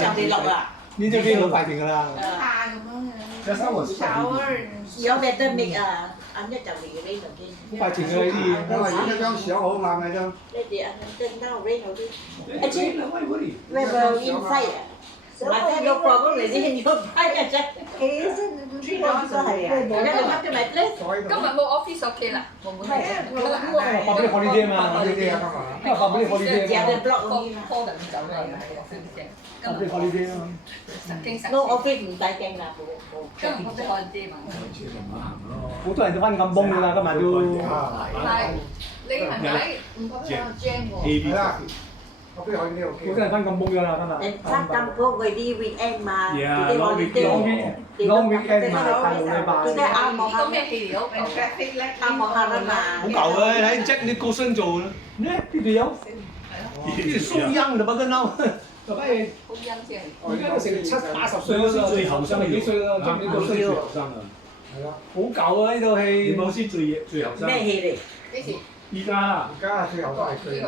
就嚟落啦。呢張機好快掂㗎啦。下咁樣即係生活有 better make 啊，anh nhất就嚟呢度先。好快掂㗎呢啲嘢。因為影一張相好嘛咪就。呢啲anh trên đó rate 好啲。而且 Wait. whether inside 啊。I said no problem, they didn't go buy a jacket. 其實唔知講就係啊。They don't have to make less. 今日冇 office OK 啦，冇冇。發俾你 holiday 啊嘛，呢啲啊今日。發俾你 holiday 啊 The 嘛。 other block only 嘛。拖緊走啦，係啊，先驚。發俾你 holiday 啊嘛。實經實。 No office 唔使驚啦，冇。今日我哋 holiday 嘛。好多人都翻咁崩㗎啦，今日都。係，你係咪唔覺得有 jam 喎？係啦。我邊可以呢度好多人翻咁崩㗎啦，今日。誒，翻金鋪嗰啲 weekend 嘛，啲 long weekend 嘛，大禮拜。佢哋啱望下呢個，咩戲嚟好舊？啱望下啦嘛。好舊嘅，睇 Jack Nicholson 做呢度有，呢度蘇央就不跟撈，就反而好陰先係。而家都成70-80歲嗰個，最後生嘅幾歲啦？Jack 冇先 Nicholson 最後生啊！係啦。好舊啊！呢套戲。你冇先最後生。咩戲嚟？幾時？依家啦。而家最後都係最。